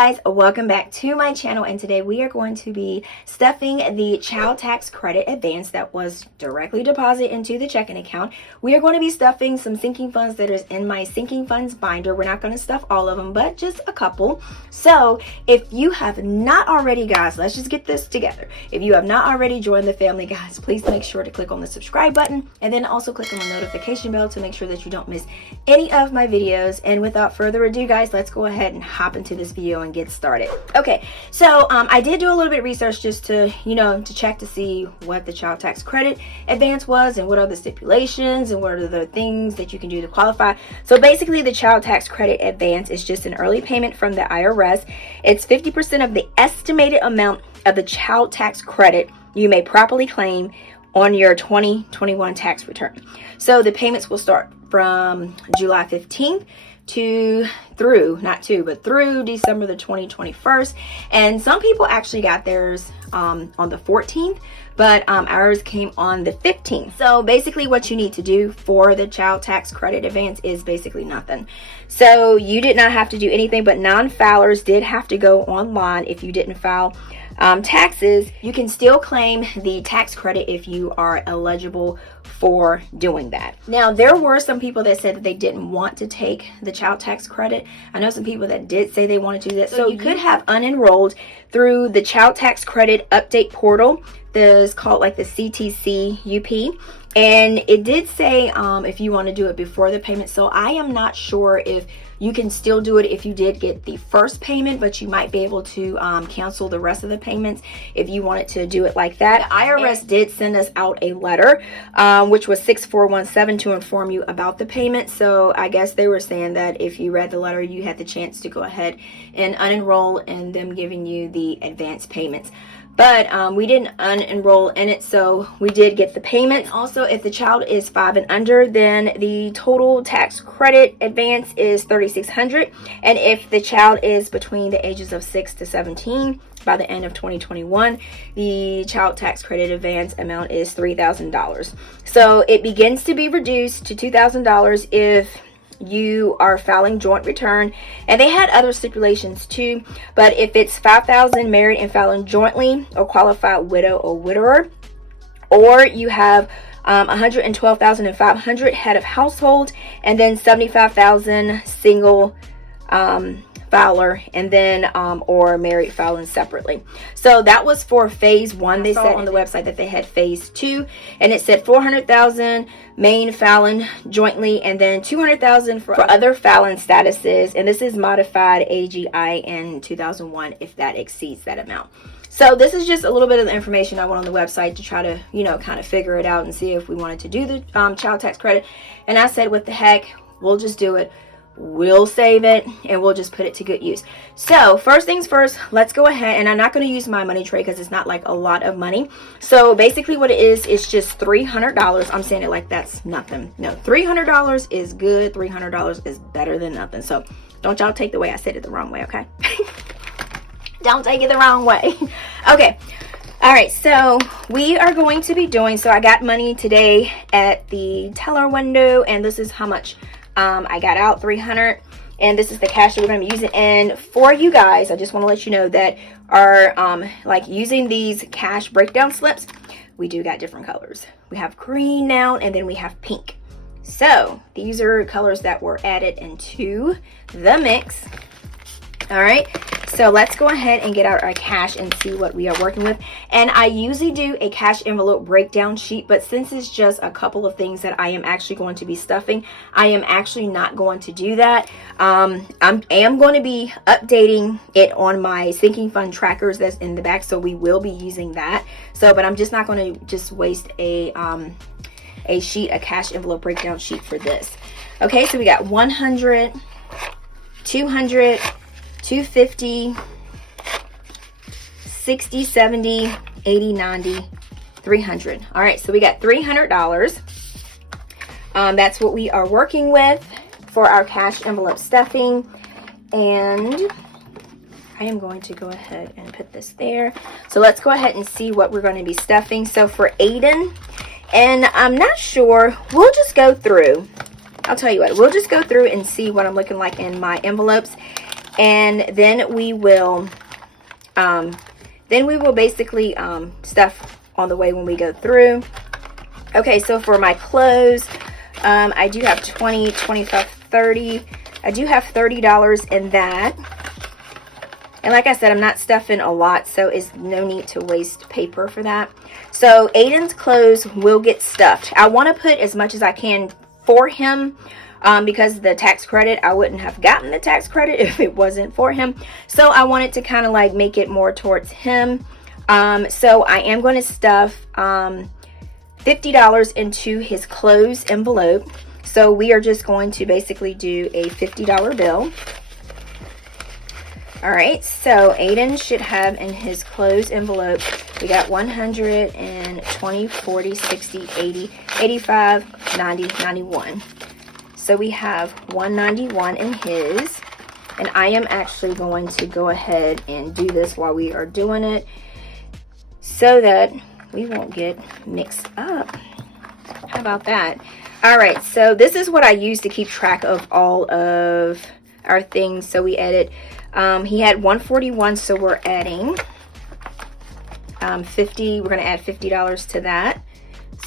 guys, welcome back to my channel, and today we are going to be stuffing the child tax credit advance that was directly deposited into the checking account. We are going to be stuffing some sinking funds that is in my sinking funds binder. We're not going to stuff all of them, but just a couple. So if you have not already, guys, let's just get this together. If you have not already joined the family, guys, please make sure to click on the subscribe button and then also click on the notification bell to make sure that you don't miss any of my videos. And without further ado, guys, let's go ahead and hop into this video and get started. Okay, so I did do a little bit of research just to, to check to see what the child tax credit advance was and what are the stipulations and what are the things that you can do to qualify. So basically, the child tax credit advance is just an early payment from the IRS. It's 50% of the estimated amount of the child tax credit you may properly claim on your 2021 tax return. So the payments will start from July 15th through December the 2021st. And some people actually got theirs on the 14th, but ours came on the 15th. So basically what you need to do for the child tax credit advance is basically nothing. So you did not have to do anything, but non-filers did have to go online. If you didn't file taxes, you can still claim the tax credit if you are eligible for doing that. Now, there were some people that said that they didn't want to take the child tax credit. I know some people that did say they wanted to do that. So you could have unenrolled through the child tax credit update portal. This is called like the CTC UP. And it did say if you want to do it before the payment. So I am not sure if you can still do it if you did get the first payment, but you might be able to cancel the rest of the payments if you wanted to do it like that. The IRS did send us out a letter, which was 6417, to inform you about the payment. So I guess they were saying that if you read the letter, you had the chance to go ahead and unenroll and them giving you the advance payments. But we didn't unenroll in it, so we did get the payment. Also, if the child is 5 and under, then the total tax credit advance is $3,600. And if the child is between the ages of 6 to 17, by the end of 2021, the child tax credit advance amount is $3,000. So it begins to be reduced to $2,000 if you are filing joint return, and they had other stipulations too, but if it's $5,000 married and filing jointly, or qualified widow or widower, or you have 112,500 head of household, and then 75,000 single filer, and then or married filing separately. So that was for phase 1. They said on the website that they had phase 2, and it said 400,000 main filing jointly, and then 200,000 for other filing statuses, and this is modified AGI in 2001 if that exceeds that amount. So this is just a little bit of the information I went on the website to try to kind of figure it out and see if we wanted to do the child tax credit. And I said, what the heck, we'll just do it. We'll save it and we'll just put it to good use. So first things first, let's go ahead, and I'm not going to use my money tray because it's not like a lot of money. So basically what it is just $300. I'm saying it like that's nothing. No, $300 is good. $300 is better than nothing. So don't y'all take the way I said it the wrong way, okay? Don't take it the wrong way. Okay. All right, so we are going to be doing, so I got money today at the teller window, and this is how much I got out, $300, and this is the cash that we're going to be using. And for you guys, I just want to let you know that are like using these cash breakdown slips, we do got different colors. We have green now, and then we have pink. So these are colors that were added into the mix. All right, so let's go ahead and get out our cash and see what we are working with. And I usually do a cash envelope breakdown sheet, but since it's just a couple of things that I am actually going to be stuffing, I am actually not going to do that. I am going to be updating it on my sinking fund trackers that's in the back, so we will be using that. So, but I'm just not going to just waste a cash envelope breakdown sheet for this. Okay, so we got 100, 200, 250, 60, 70, 80, 90, 300. All right, so we got $300. That's what we are working with for our cash envelope stuffing. And I am going to go ahead and put this there. So let's go ahead and see what we're going to be stuffing. So for Aiden, and I'm not sure, we'll just go through. I'll tell you what, we'll just go through and see what I'm looking like in my envelopes. And then we will basically stuff on the way when we go through. Okay, so for my clothes, I do have 20, 25, 30. I do have $30 in that. And like I said, I'm not stuffing a lot, so it's no need to waste paper for that. So Aiden's clothes will get stuffed. I want to put as much as I can for him, because the tax credit, I wouldn't have gotten the tax credit if it wasn't for him. So I wanted to kind of like make it more towards him. So I am going to stuff $50 into his clothes envelope. So we are just going to basically do a $50 bill. All right, so Aiden should have in his clothes envelope, we got 100, 20, 40, 60, 80, 85, 90, 91. So we have 191 in his, and I am actually going to go ahead and do this while we are doing it so that we won't get mixed up. How about that? All right, so this is what I use to keep track of all of our things. So we added, he had 141, so we're adding 50. We're going to add $50 to that.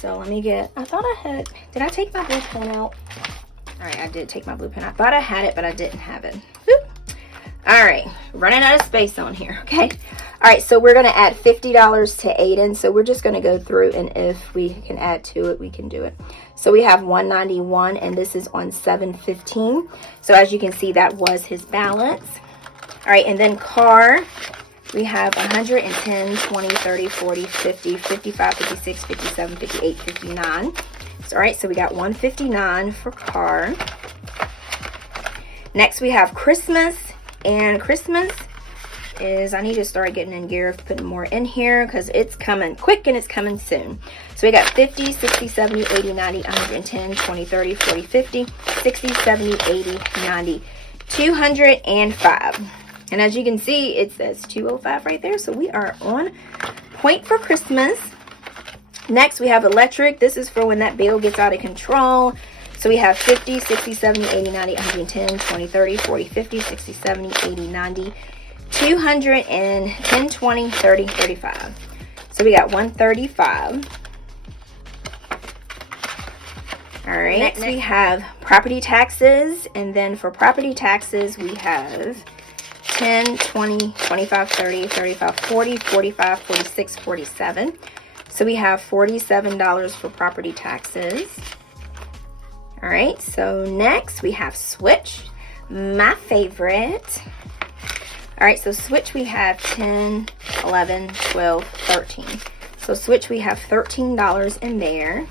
So let me get, I thought I had, did I take my blue pen out? All right, I did take my blue pen. I thought I had it, but I didn't have it. Whoop. All right, running out of space on here, okay? All right, so we're going to add $50 to Aiden. So we're just going to go through, and if we can add to it, we can do it. So we have 191, and this is on 7/15. So as you can see, that was his balance. All right, and then car, we have 110, 20, 30, 40, 50, 55, 56, 57, 58, 59. So, all right, so we got 159 for car. Next, we have Christmas, and Christmas is, I need to start getting in gear of putting more in here because it's coming quick and it's coming soon. So we got 50, 60, 70, 80, 90, 110, 20, 30, 40, 50, 60, 70, 80, 90, 205. And as you can see, it says 205 right there. So we are on point for Christmas. Next, we have electric. This is for when that bill gets out of control. So we have 50, 60, 70, 80, 90, 110, 20, 30, 40, 50, 60, 70, 80, 90, 210, 20, 30, 35. So we got 135. All right. Next, we have property taxes. And then for property taxes, we have 10, 20, 25, 30, 35, 40, 45, 46, 47. So we have $47 for property taxes. All right, so next we have Switch, my favorite. All right, so Switch we have 10, 11, 12, 13. So Switch we have $13 in there.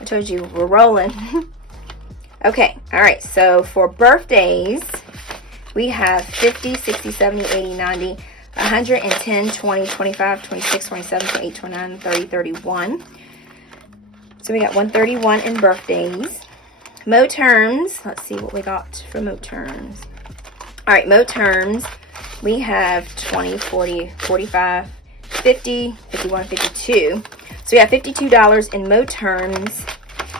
I told you we're rolling. Okay, all right, so for birthdays, we have 50, 60, 70, 80, 90, 110, 20, 25, 26, 27, 28, 29, 30, 31. So we got 131 in birthdays. Mo terms, let's see what we got for Mo terms. All right, Mo terms, we have 20, 40, 45, 50, 51, 52. So we have $52 in Mo terms.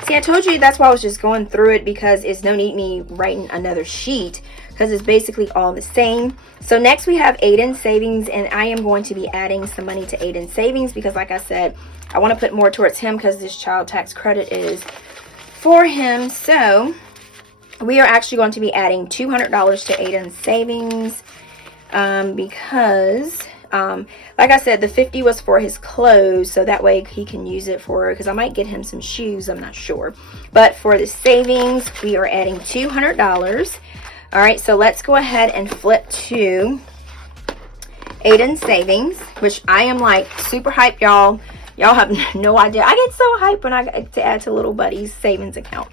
See, I told you that's why I was just going through it, because it's no need me writing another sheet, because it's basically all the same. So next we have Aiden Savings, and I am going to be adding some money to Aiden Savings because, like I said, I want to put more towards him because this child tax credit is for him. So we are actually going to be adding $200 to Aiden Savings because, like I said, the 50 was for his clothes, so that way he can use it for, because I might get him some shoes, I'm not sure. But for the savings, we are adding $200. All right, so let's go ahead and flip to Aiden Savings, which I am like super hyped, y'all. Y'all have no idea. I get so hyped when I get to add to little buddy's savings account.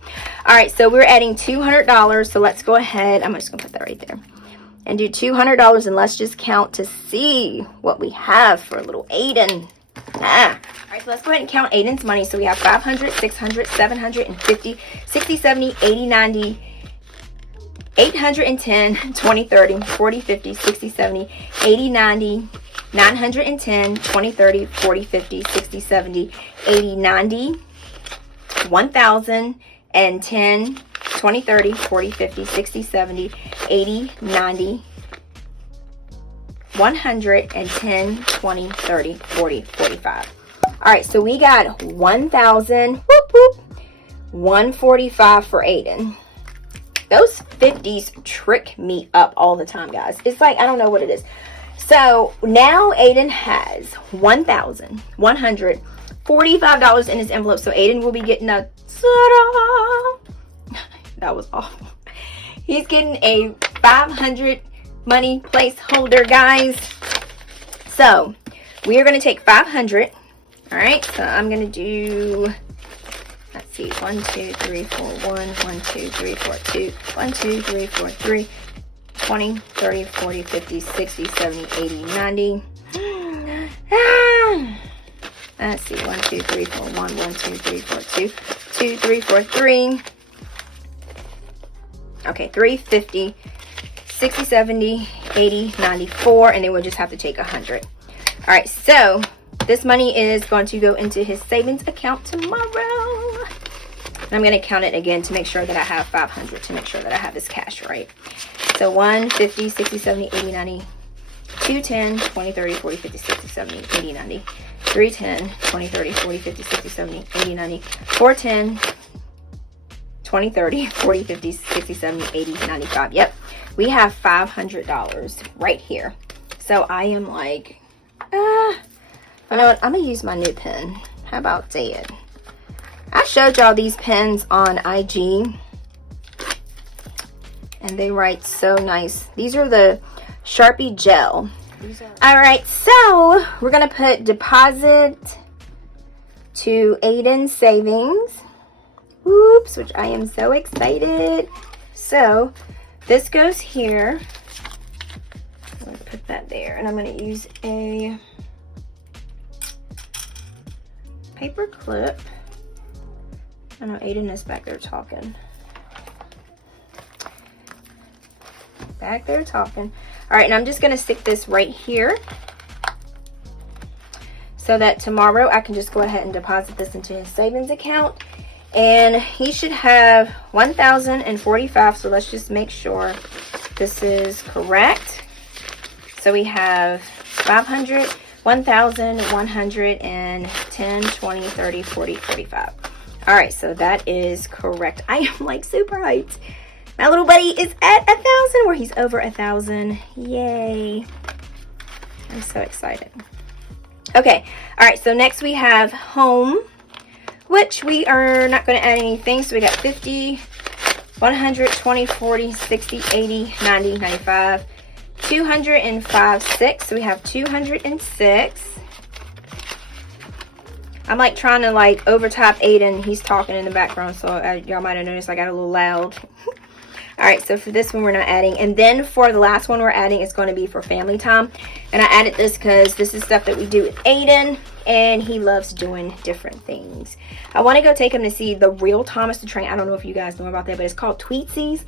All right, so we're adding $200. So let's go ahead. I'm just going to put that right there. And do $200, and let's just count to see what we have for little Aiden. All right, so let's go ahead and count Aiden's money. So we have 500, 600, 750, 60, 70, 80, 90, 810, 20, 30, 40, 50, 60, 70, 80, 90, 910, 20, 30, 40, 50, 60, 70, 80, 90, 1,000, and 10, 20, 30, 40, 50, 60, 70, 80, 90, 100, and 10, 20, 30, 40, 45. All right, so we got 1,000, whoop, whoop, 145 for Aiden. Those 50s trick me up all the time, guys. It's like, I don't know what it is. So now Aiden has $1,145 in his envelope. So Aiden will be getting a, that was awful. He's getting a 500 money placeholder, guys. So we are going to take 500. All right, so I'm going to do, let's see, 1, 2, 3, 4, 1, 1, 2, 3, 4, 2, 1, 2, 3, 4, 3, 20, 30, 40, 50, 60, 70, 80, 90. Let's see, 1, 2, 3, 4, 1, 1, 2, 3, 4, 2, 2, 3, 4, 3. Okay, 350, 60, 70, 80, 94, and then we'll just have to take 100. All right, so this money is going to go into his savings account tomorrow. I'm going to count it again to make sure that I have 500, to make sure that I have this cash right. So 1, 50, 60, 70, 80, 90, 2, 10, 20, 30, 40, 50, 60, 70, 80, 90, 3, 10, 20, 30, 40, 50, 60, 70, 80, 90, 4, 10, 20, 30, 40, 50, 60, 70, 80, 95. Yep, we have $500 right here. So I am like, you know what? I'm going to use my new pen. How about that? I showed y'all these pens on IG. And they write so nice. These are the Sharpie Gel. Alright, so we're going to put deposit to Aiden Savings. Oops, which I am so excited. So this goes here. I'm going to put that there. And I'm going to use a paper clip. I know Aiden is back there talking. All right, and I'm just going to stick this right here so that tomorrow I can just go ahead and deposit this into his savings account. And he should have 1,045. So let's just make sure this is correct. So we have 500, 1,000, 100, and 10, 20, 30, 40, 45. All right, so that is correct. I am like super hyped. My little buddy is at 1,000, where he's over 1,000. Yay. I'm so excited. Okay, all right, so next we have home, which we are not going to add anything. So we got 50, 100, 20, 40, 60, 80, 90, 95, 205, 6. So we have 206. I'm like trying to like overtop Aiden. He's talking in the background, so y'all might have noticed I got a little loud. All right, so for this one we're not adding, and then for the last one we're adding is going to be for family time. And I added this because this is stuff that we do with Aiden, and he loves doing different things. I want to go take him to see the real Thomas the Train. I don't know if you guys know about that, but it's called Tweetsies,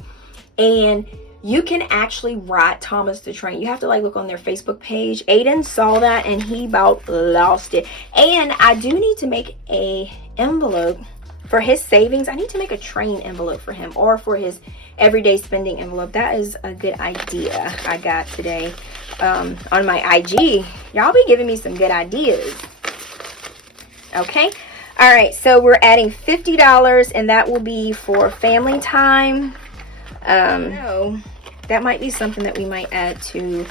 and you can actually ride Thomas the Train. You have to like look on their Facebook page. Aiden saw that and he about lost it. And I do need to make a envelope for his savings. I need to make a train envelope for him, or for his everyday spending envelope. That is a good idea I got today on my IG. Y'all be giving me some good ideas. Okay. All right. So we're adding $50, and that will be for family time. No, that might be something that we might add to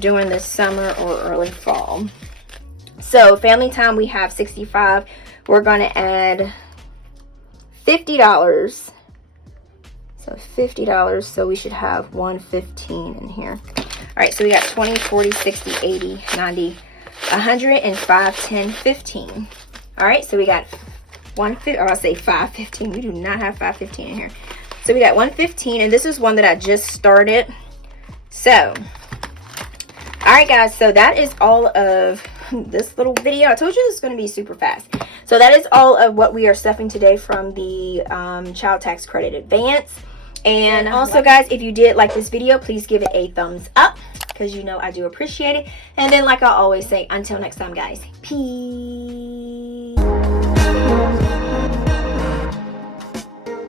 during the summer or early fall. So family time, we have 65. We're going to add $50. So $50. So we should have 115 in here. All right. So we got 20, 40, 60, 80, 90, 105, 10, 15. All right. So we got 150, or I'll say 515. We do not have 515 in here. So we got 115, and this is one that I just started. So, all right, guys. So that is all of this little video. I told you this is going to be super fast. So that is all of what we are stuffing today from the child tax credit advance. And also, guys, if you did like this video, please give it a thumbs up, because you know I do appreciate it. And then, like I always say, until next time, guys, peace.